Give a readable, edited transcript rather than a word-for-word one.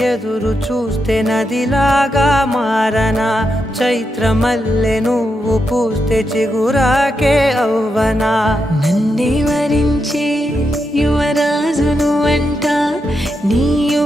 ఎదురు చూస్తే నదిలాగా మారనా, చైత్రమల్లె నువ్వు పూస్తే చిగురాకే అవ్వనా. నన్నే వరించే యువరాజును అంట నీ